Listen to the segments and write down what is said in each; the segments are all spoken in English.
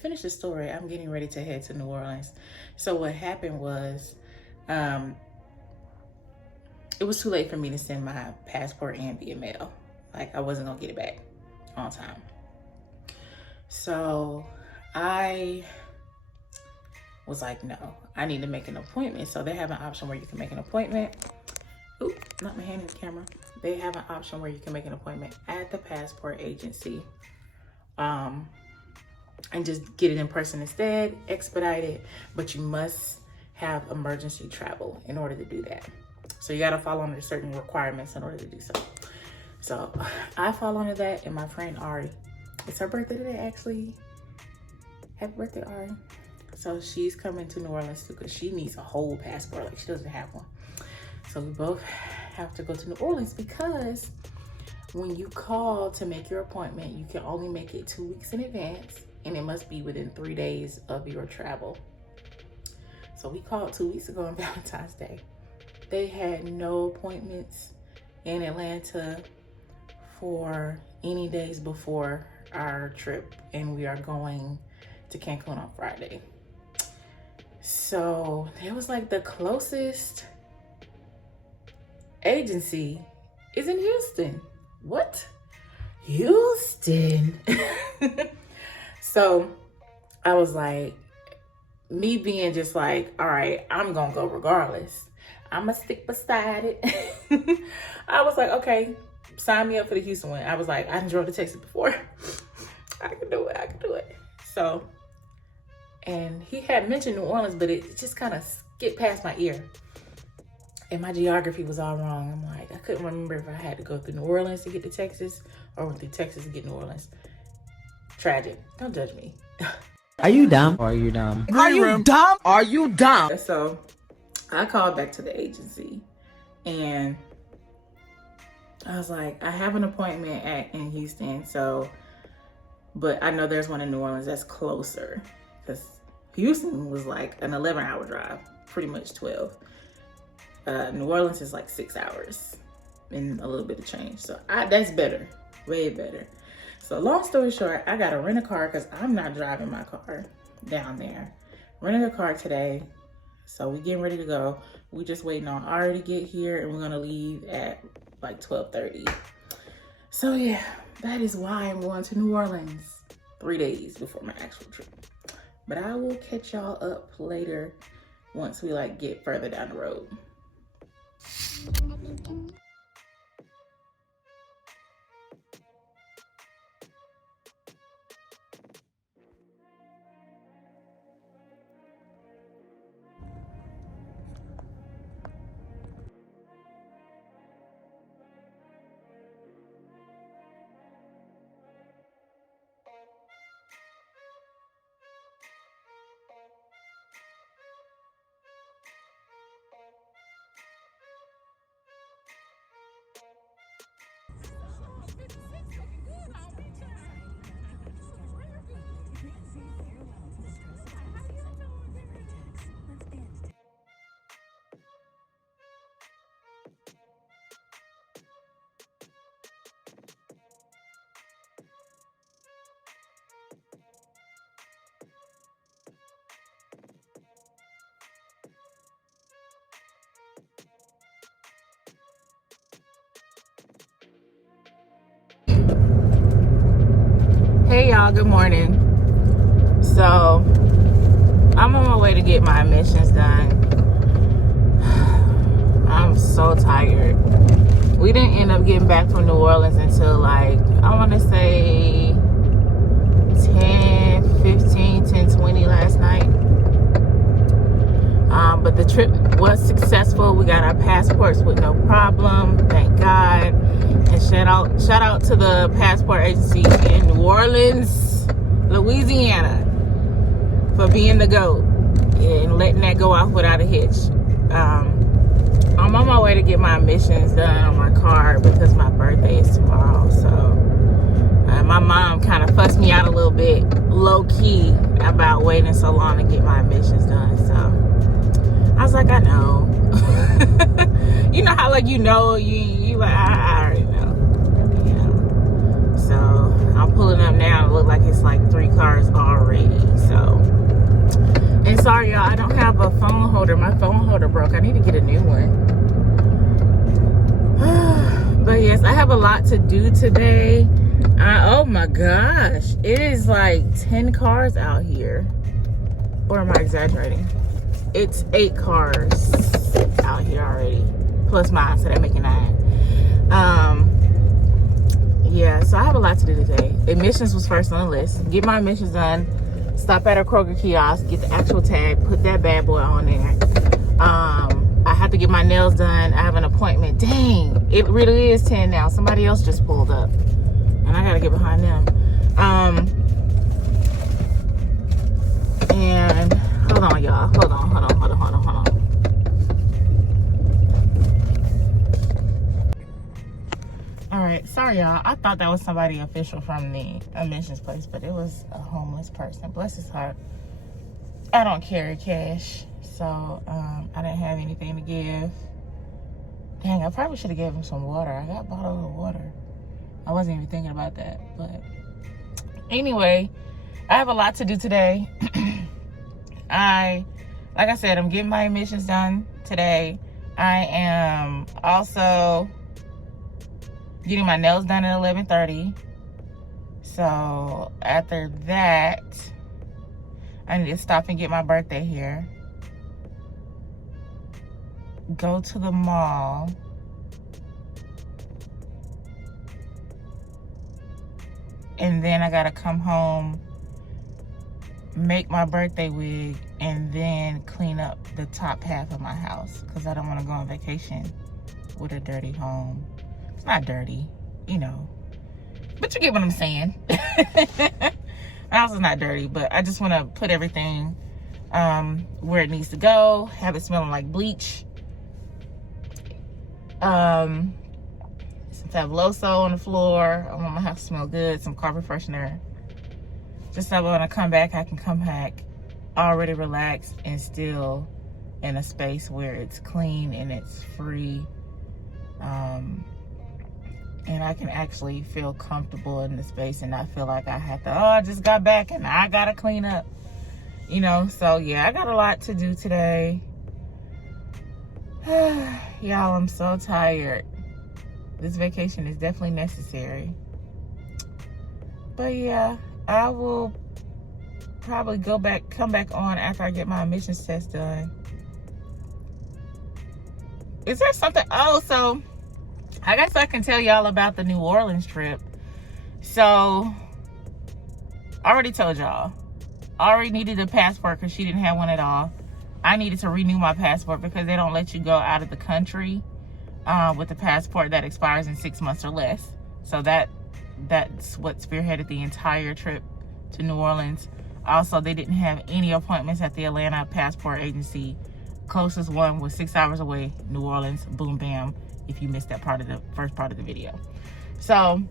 finish the story, I'm getting ready to head to New Orleans. So what happened was, it was too late for me to send my passport in via mail. Like, I wasn't gonna get it back on time. So I was like, no, I need to make an appointment. So they have an option where you can make an appointment. Oop, not my hand in the camera. They have an option where you can make an appointment at the passport agency, and just get it in person instead, expedite it, but you must have emergency travel in order to do that. So you gotta follow under certain requirements in order to do so. So I fall under that, and my friend Ari, it's her birthday today actually. Happy birthday, Ari. So she's coming to New Orleans too, because she needs a whole passport, like she doesn't have one. So we both have to go to New Orleans, because when you call to make your appointment, you can only make it 2 weeks in advance, and it must be within 3 days of your travel. So we called 2 weeks ago on Valentine's Day. They had no appointments in Atlanta for any days before our trip, and we are going to Cancun on Friday. So it was like the closest agency is in Houston. What? Houston? So I was like, me being just like, all right, I'm gonna go regardless. I'm gonna stick beside it. I was like, okay, sign me up for the Houston one. I was like, I drove to Texas before. I can do it, I can do it. So, and he had mentioned New Orleans, but it just kind of skipped past my ear. And my geography was all wrong. I'm like, I couldn't remember if I had to go through New Orleans to get to Texas or went through Texas to get New Orleans. Tragic, don't judge me. Are you dumb? Are you dumb? Are you dumb? Are you dumb? So I called back to the agency, and I was like, I have an appointment in Houston, so, but I know there's one in New Orleans that's closer, because Houston was like an 11-hour drive, pretty much 12. New Orleans is like 6 hours and a little bit of change. So that's better, way better. So long story short, I got to rent a car because I'm not driving my car down there. Renting a car today. So we getting ready to go. We just waiting on Ari to get here, and we're going to leave at like 12:30. So yeah, that is why I'm going to New Orleans 3 days before my actual trip. But I will catch y'all up later once we like get further down the road. Hey y'all, good morning. So I'm on my way to get my admissions done. I'm so tired. We didn't end up getting back from New Orleans until like, I want to say 10:20 last night. But the trip was successful. We got our passports with no problem, thank God. And shout out to the passport agency in New Orleans, Louisiana, for being the GOAT and letting that go off without a hitch. I'm on my way to get my admissions done on my car because my birthday is tomorrow. So my mom kind of fussed me out a little bit, low key, about waiting so long to get my admissions done. So I was like, I know. You know how like you like, I already know. Yeah. So I'm pulling up now. It look like it's like 3 cars already. a phone holder. My phone holder broke. I need to get a new one. But yes, I have a lot to do today. Oh my gosh. It is like 10 cars out here. Or am I exaggerating? It's 8 cars out here already. Plus mine, so that make it 9. Yeah, so I have a lot to do today. Admissions was first on the list. Get my admissions done. Stop at a Kroger kiosk. Get the actual tag. Put that bad boy on there. I have to get my nails done. I have an appointment. Dang, it really is 10 now. Somebody else just pulled up. And I gotta get behind them. And hold on, y'all. Hold on. Alright, sorry y'all. I thought that was somebody official from the admissions place, but it was a homeless person. Bless his heart. I don't carry cash, so I didn't have anything to give. Dang, I probably should have gave him some water. I got bottles of water. I wasn't even thinking about that, but anyway, I have a lot to do today. Like I said, I'm getting my admissions done today. I am also getting my nails done at 11:30. So after that, I need to stop and get my birthday hair. Go to the mall. And then I gotta come home, make my birthday wig, and then clean up the top half of my house because I don't want to go on vacation with a dirty home. It's not dirty, you know, but you get what I'm saying. My house is not dirty, but I just want to put everything where it needs to go, have it smelling like bleach. Some Fabuloso on the floor. I want my house to smell good, some carpet freshener. Just so when I come back, I can come back already relaxed and still in a space where it's clean and it's free. And I can actually feel comfortable in the space and not feel like I have to, I just got back and I gotta clean up. You know, so yeah, I got a lot to do today. Y'all, I'm so tired. This vacation is definitely necessary. But yeah, I will probably come back on after I get my admissions test done. Is there something? Oh, so I guess I can tell y'all about the New Orleans trip. So I already told y'all. I already needed a passport because she didn't have one at all. I needed to renew my passport because they don't let you go out of the country with a passport that expires in 6 months or less. So that's what spearheaded the entire trip to New Orleans. Also, they didn't have any appointments at the Atlanta Passport Agency. Closest one was 6 hours away, New Orleans. Boom, bam, if you missed that part of the first part of the video. So,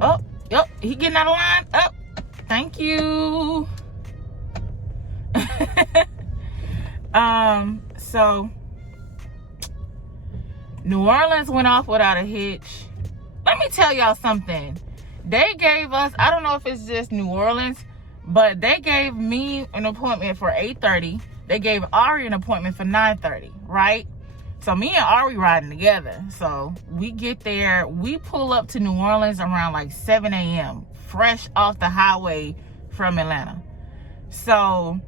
oh, yep, he getting out of line. Oh, thank you. So New Orleans went off without a hitch. Let me tell y'all something. They gave us, I don't know if it's just New Orleans, but they gave me an appointment for 8:30. They gave Ari an appointment for 9:30, right? So me and Ari riding together. So we get there, we pull up to New Orleans around like 7 a.m. fresh off the highway from Atlanta. So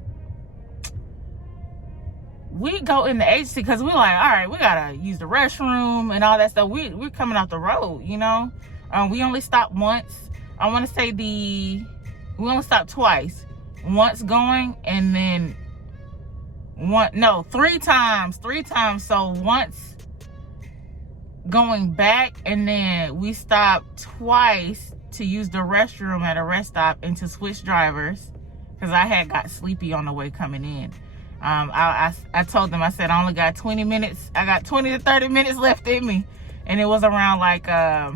we go in the agency because we're like, all right, we gotta use the restroom and all that stuff. We're coming off the road, you know. We only stopped once. I want to say we only stopped twice. Once going and then three times. So once going back and then we stopped twice to use the restroom at a rest stop and to switch drivers because I had got sleepy on the way coming in. I told them, I said, I only got 20 minutes. I got 20 to 30 minutes left in me. And it was around like, I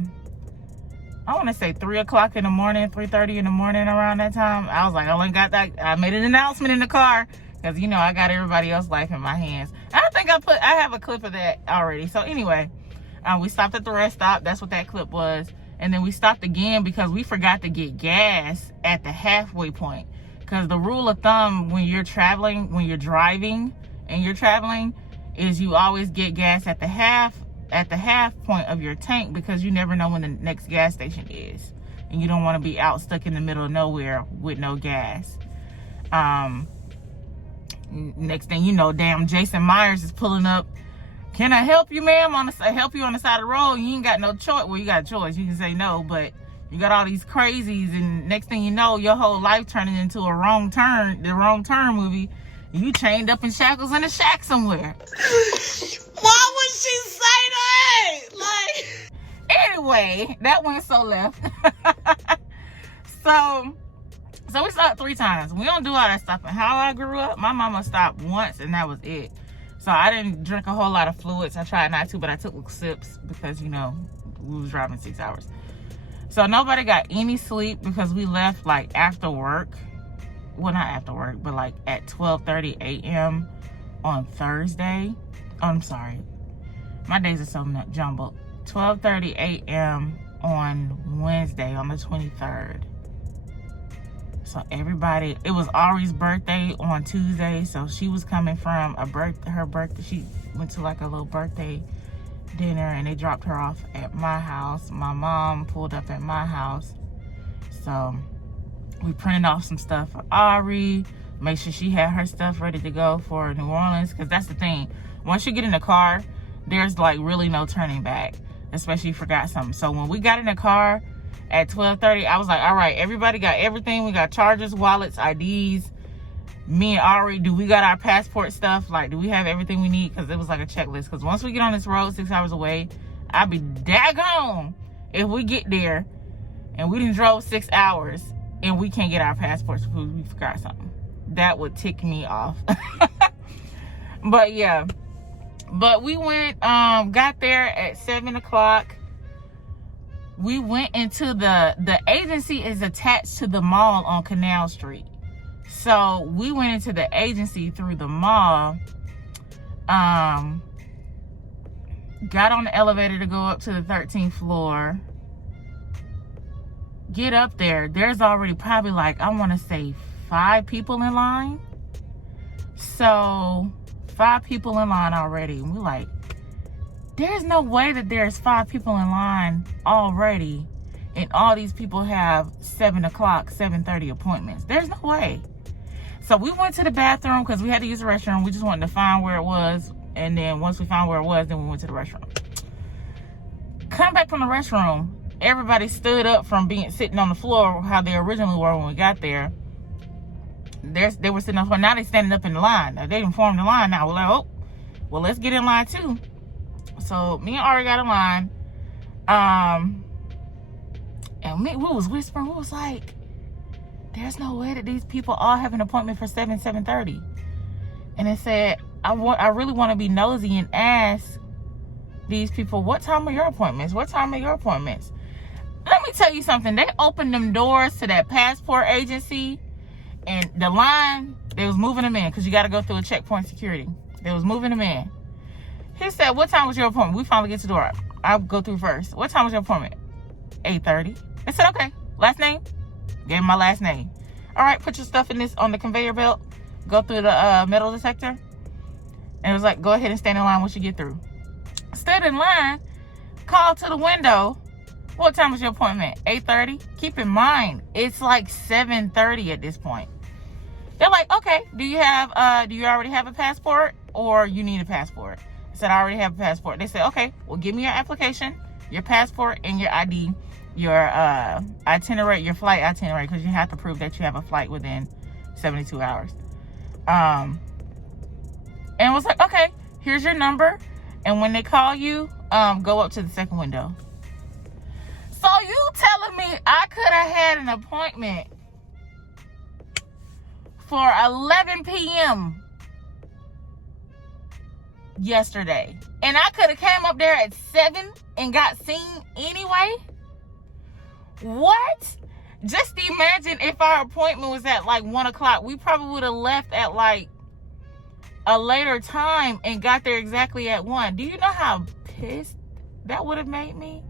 want to say 3 o'clock in the morning, 3:30 in the morning around that time. I was like, I only got that. I made an announcement in the car because, you know, I got everybody else's life in my hands. I think I have a clip of that already. So anyway, we stopped at the rest stop. That's what that clip was. And then we stopped again because we forgot to get gas at the halfway point. Because the rule of thumb when you're traveling, when you're driving and you're traveling, is you always get gas at the half point of your tank, because you never know when the next gas station is. And you don't want to be out stuck in the middle of nowhere with no gas. Next thing you know, damn Jason Myers is pulling up. Can I help you, ma'am? Help you on the side of the road? You ain't got no choice. Well, you got a choice. You can say no, but you got all these crazies, and next thing you know, your whole life turning into the wrong turn movie. You chained up in shackles in a shack somewhere. Why would she say that? Like, anyway, that went so left. so we stopped 3 times. We don't do all that stuff. And how I grew up, my mama stopped once, and that was it. So I didn't drink a whole lot of fluids. I tried not to, but I took sips because, you know, we was driving 6 hours. So nobody got any sleep because we left like after work. Well, not after work, but like at 12:30 a.m. on Thursday. Oh, I'm sorry. My days are so jumbled. 12:30 a.m. on Wednesday, on the 23rd. So everybody, it was Ari's birthday on Tuesday. So she was coming from her birthday. She went to like a little birthday dinner, and they dropped her off at my house. My mom pulled up at my house. So we printed off some stuff for Ari, make sure she had her stuff ready to go for New Orleans. Because that's the thing, once you get in the car, there's like really no turning back, especially if you forgot something. So when we got in the car at 12:30, I was like, all right, everybody got everything. We got chargers, wallets, IDs. Me and Ari, do we got our passport stuff? Like, do we have everything we need? Because it was like a checklist. Because once we get on this road 6 hours away, I'll be daggone if we get there and we done drove 6 hours and we can't get our passports because we forgot something. That would tick me off. But yeah. But we went, got there at 7 o'clock. We went into the agency is attached to the mall on Canal Street. So we went into the agency through the mall. Got on the elevator to go up to the 13th floor. Get up there. There's already probably like, I want to say 5 people in line. So 5 people in line already. And we're like, there's no way that there's 5 people in line already. And all these people have 7 o'clock, 7:30 appointments. There's no way. So we went to the bathroom because we had to use the restroom. We just wanted to find where it was. And then once we found where it was, then we went to the restroom. Come back from the restroom. Everybody stood up from sitting on the floor how they originally were when we got there. They were sitting on the floor. Now they're standing up in the line. Now, they didn't form the line now. We're like, oh, well, let's get in line too. So me and Ari got in line. And we was whispering. We was like, there's no way that these people all have an appointment for 7:30. And it said, I really want to be nosy and ask these people, what time are your appointments? What time are your appointments? Let me tell you something. They opened them doors to that passport agency, and the line, they was moving them in because you got to go through a checkpoint security. They was moving them in. He said, what time was your appointment? We finally get to the door. I'll go through first. What time was your appointment? 8:30. I said, okay. Last name? Gave him my last name. All right, put your stuff in this on the conveyor belt. Go through the metal detector. And it was like, go ahead and stand in line once you get through. Stood in line, called to the window. What time was your appointment? 8:30. Keep in mind, it's like 7:30 at this point. They're like, okay, do you already have a passport or you need a passport? I said, I already have a passport. They said, okay, well, give me your application, your passport, and your ID, your itinerary, your flight itinerary, because you have to prove that you have a flight within 72 hours. And it was like, okay, here's your number. And when they call you, go up to the second window. So you telling me I could have had an appointment for 11 p.m. yesterday, and I could have came up there at 7 and got seen anyway? What? Just imagine if our appointment was at like 1 o'clock. We probably would have left at like a later time and got there exactly at 1. Do you know how pissed that would have made me?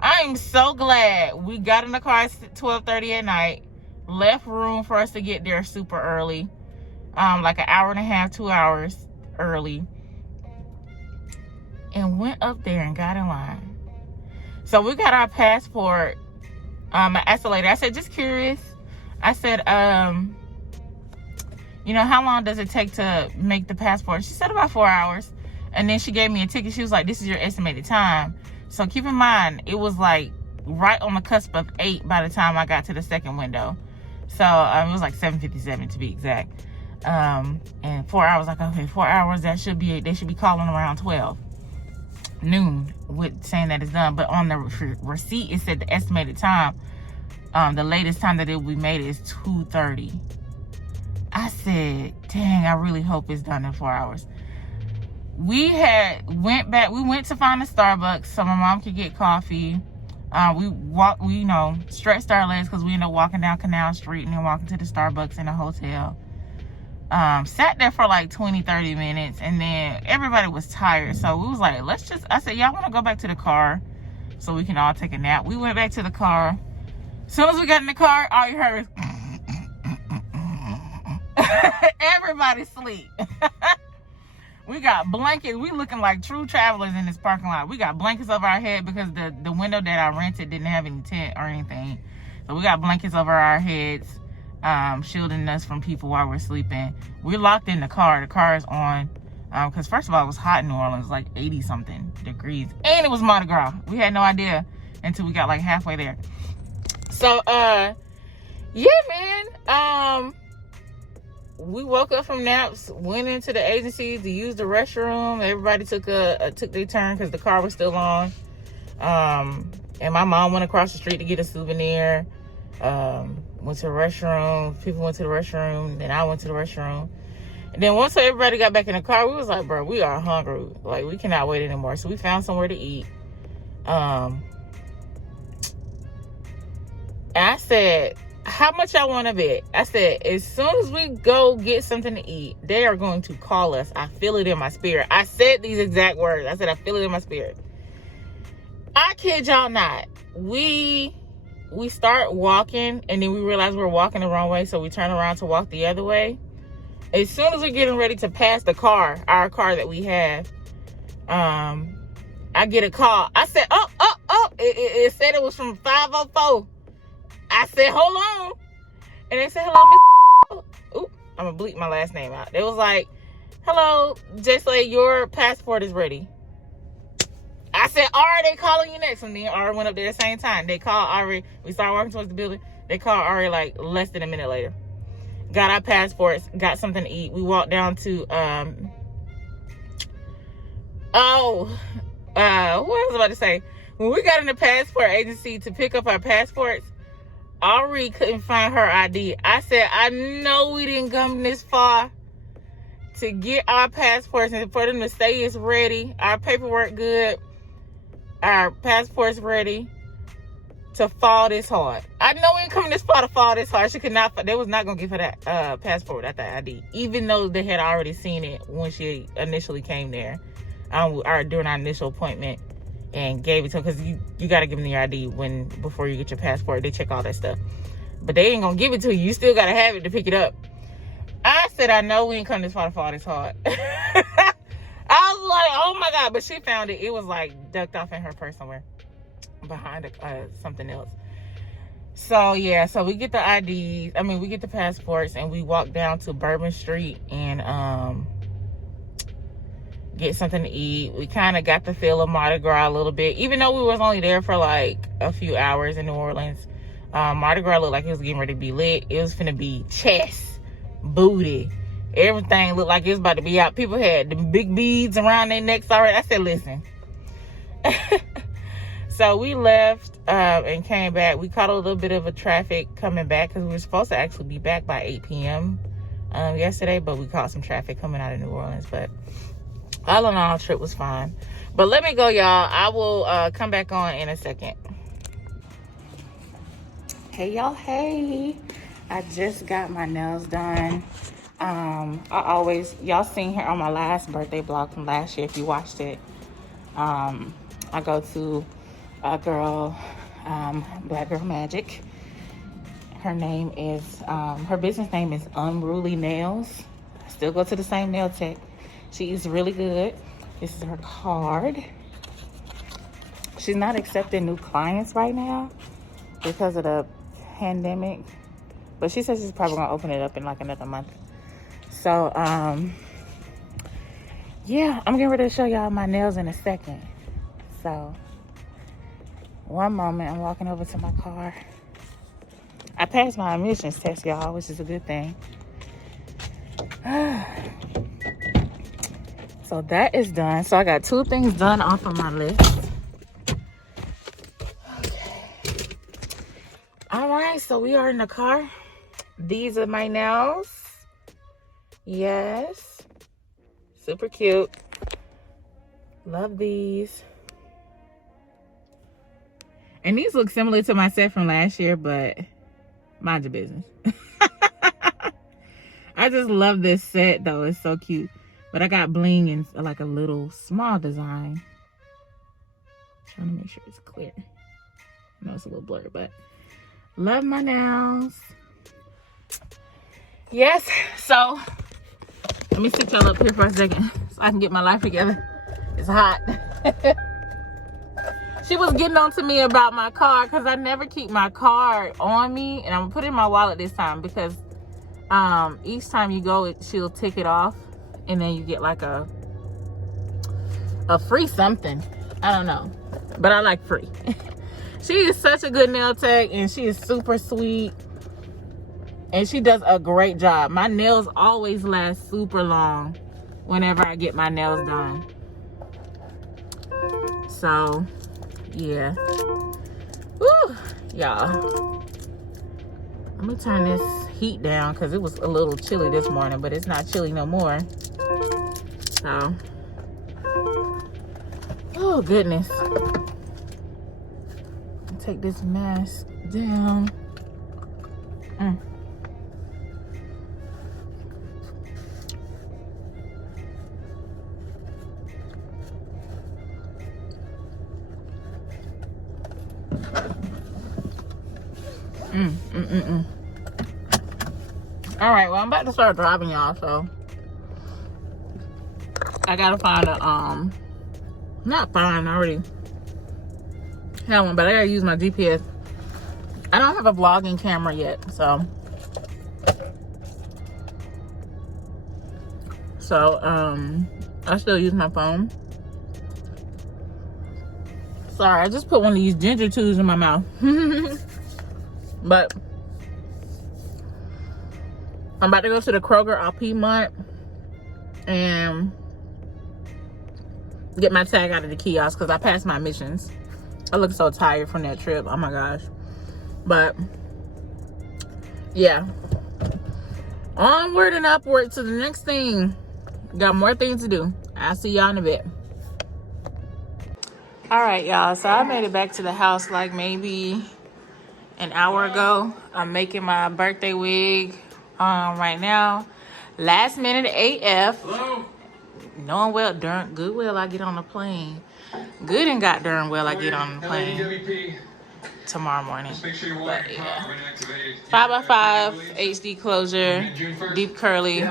I am so glad we got in the car at 12:30 at night. left room for us to get there super early, like an hour and a half, 2 hours early, and went up there and got in line. So we got our passport. I asked the lady, I said, just curious. I said, you know, how long does it take to make the passport? She said about 4 hours. And then she gave me a ticket. She was like, this is your estimated time. So keep in mind, it was like right on the cusp of 8 by the time I got to the second window. So it was like 7:57 to be exact. And 4 hours, like, okay, 4 hours, they should be calling around 12 noon with saying that it's done. But on the receipt, it said the estimated time, the latest time that it will be made is 2:30. I said, dang, I really hope it's done in 4 hours. We went to find a Starbucks so my mom could get coffee. We stretched our legs because we ended up walking down Canal Street and then walking to the Starbucks in the hotel. Sat there for like 20-30 minutes, and then everybody was tired, so we was like, I said, y'all want to go back to the car so we can all take a nap? We went back to the car. As soon as we got in the car, all you heard was everybody sleep. We got blankets. We looking like true travelers in this parking lot. We got blankets over our head because the window that I rented didn't have any tent or anything. So we got blankets over our heads, shielding us from people while we're sleeping. We're locked in the car. The car is on. Because first of all, it was hot in New Orleans, like 80 something degrees. And it was Mardi Gras. We had no idea until we got like halfway there. So, yeah, man. We woke up from naps, went into the agency to use the restroom. Everybody took their turn because the car was still on. And my mom went across the street to get a souvenir. Went to the restroom. People went to the restroom. Then I went to the restroom. And then once everybody got back in the car, we was like, bro, we are hungry. Like, we cannot wait anymore. So we found somewhere to eat. And I said, how much y'all want to bet? I said, as soon as we go get something to eat, they are going to call us. I feel it in my spirit. I said these exact words. I said, I feel it in my spirit. I kid y'all not. We start walking, and then we realize we're walking the wrong way, so we turn around to walk the other way. As soon as we're getting ready to pass the car, our car that we have, I get a call. I said, oh. It said it was from 504. I said, hold on. And they said, hello, Miss. Oop, I'm going to bleep my last name out. They was like, hello, J-Slade, your passport is ready. I said, Ari, they calling you next. And then Ari went up there at the same time. They called Ari. We started walking towards the building. They called Ari like less than a minute later. Got our passports, got something to eat. We walked down to, what was I about to say? When we got in the passport agency to pick up our passports, Ari couldn't find her ID. I said, I know we didn't come this far to get our passports and for them to say it's ready, our paperwork good, our passports ready to fall this hard. I know we didn't come this far to fall this hard. She could not, they was not going to give her that passport at that ID, even though they had already seen it when she initially came there, during our initial appointment. And gave it to her because you got to give them your ID before you get your passport. They check all that stuff. But they ain't going to give it to you. You still got to have it to pick it up. I said, I know we ain't come this far to fall this hard. I was like, oh my God. But she found it. It was like ducked off in her purse somewhere behind something else. So yeah, so we get the IDs. I mean, we get the passports and we walk down to Bourbon Street and get something to eat. We kind of got the feel of Mardi Gras a little bit, even though we was only there for like a few hours in New Orleans. Mardi Gras looked like it was getting ready to be lit. It was finna be chest, booty, everything looked like it was about to be out. People had the big beads around their necks already. I said, listen. So we left and came back. We caught a little bit of a traffic coming back because we were supposed to actually be back by 8 p.m. Yesterday, but we caught some traffic coming out of New Orleans. But all in all, trip was fine. But let me go, y'all. I will come back on in a second. Hey, y'all. Hey. I just got my nails done. Y'all seen here on my last birthday vlog from last year, if you watched it. I go to a girl, Black Girl Magic. Her name is, her business name is Unruly Nails. I still go to the same nail tech. She's really good. This is her card. She's not accepting new clients right now because of the pandemic. But she says she's probably gonna open it up in like another month. So, yeah, I'm getting ready to show y'all my nails in a second. So, one moment, I'm walking over to my car. I passed my emissions test, y'all, which is a good thing. So that is done. So I got 2 things done off of my list. Okay. All right, so we are in the car. These are my nails. Yes. Super cute. Love these. And these look similar to my set from last year, but mind your business. I just love this set though. It's so cute. But I got bling and like a little small design. Trying to make sure it's clear. I know it's a little blurry, but love my nails. Yes, so let me sit y'all up here for a second so I can get my life together. It's hot. She was getting on to me about my card because I never keep my card on me, and I'm gonna put it in my wallet this time because each time you go, she'll tick it off, and then you get like a free something. I don't know, but I like free. She is such a good nail tech, and she is super sweet, and she does a great job. My nails always last super long whenever I get my nails done. So yeah. Woo, y'all. I'm gonna turn this heat down because it was a little chilly this morning, but it's not chilly no more. So, oh goodness. Take this mask down. All right, well, I'm about to start driving, y'all, so I gotta find a not find, I already have one, but I gotta use my GPS. I don't have a vlogging camera yet, so I still use my phone. Sorry, I just put one of these ginger chews in my mouth. But I'm about to go to the Kroger Alpemont and get my tag out of the kiosk because I passed my missions. I look so tired from that trip. Oh my gosh. But yeah, onward and upward to the next thing. Got more things to do. I'll see y'all in a bit. All right, y'all, so I made it back to the house like maybe an hour ago. I'm making my birthday wig right now. Last minute AF. Hello? Knowing well, good well I get on the plane. Good and got darn well I get on the plane tomorrow morning. But yeah, 5x5 HD closure, deep curly.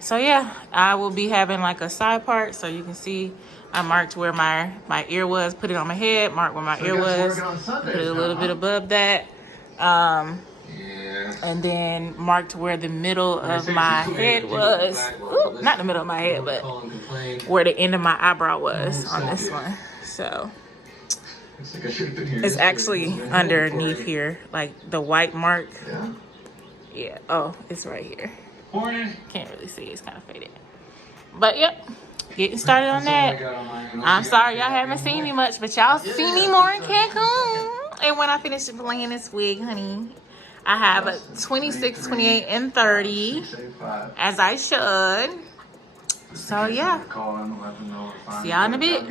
So yeah, I will be having like a side part, so you can see I marked where my ear was, put it on my head, marked where my ear was, put it a little bit above that, and then marked where the middle of my head was. Ooh, not the middle of my head, but where the end of my eyebrow was on this one. So it's actually underneath here, like the white mark. Yeah, oh, it's right here. Can't really see, it's kind of faded. But yep, getting started on that. I'm sorry y'all haven't seen me much, but y'all see me more in Cancun. And when I finish playing this wig, honey, I have a 26, 28, and 30, as I should. So yeah, see y'all in a bit.